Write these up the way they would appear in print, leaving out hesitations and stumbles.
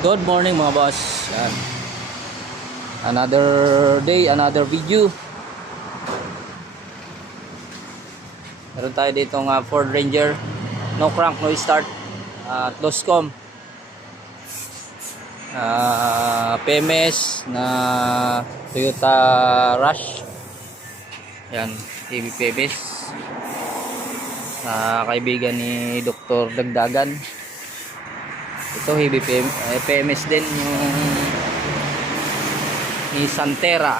Good morning mga boss. Yan. Another day, another video. Meron tayo dito ng Ford Ranger. No crank, no start. At Loscom. PMS na Toyota Rush. Yan, heavy PMS. Kaibigan ni Dr. Dagdagan. Ito heavy PMS din yung ni Santera.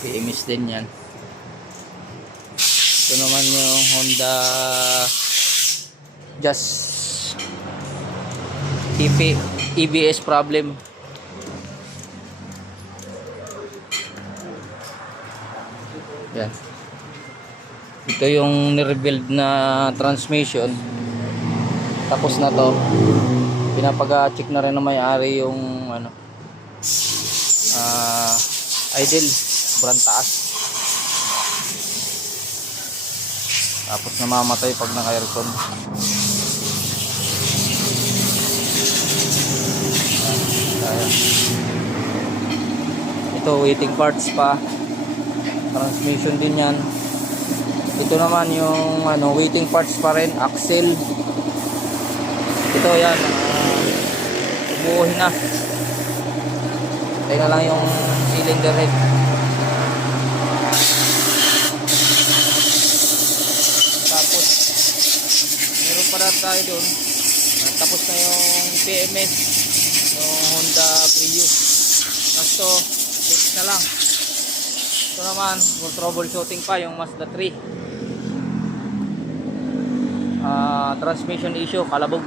PMS din yan. Ito naman yung Honda Jazz TP EBS problem. Yan. Ito yung ni-rebuild na transmission. Tapos na to. Pinapag-check na rin ng may-ari yung ano, idle, sobrang taas. Tapos namamatay pag naka-aircon. Ito waiting parts pa. Transmission din yan. Ito naman yung ano, waiting parts pa rin, axle. Ito yan, ubuhin na. Tayo na lang yung cylinder head. Tapos meron pa rin tayo doon. Tapos na yung PMS, yung Honda Prius. Tapos to, fix na lang. Ito naman, for troubleshooting pa yung Mazda 3. Transmission issue, kalabog.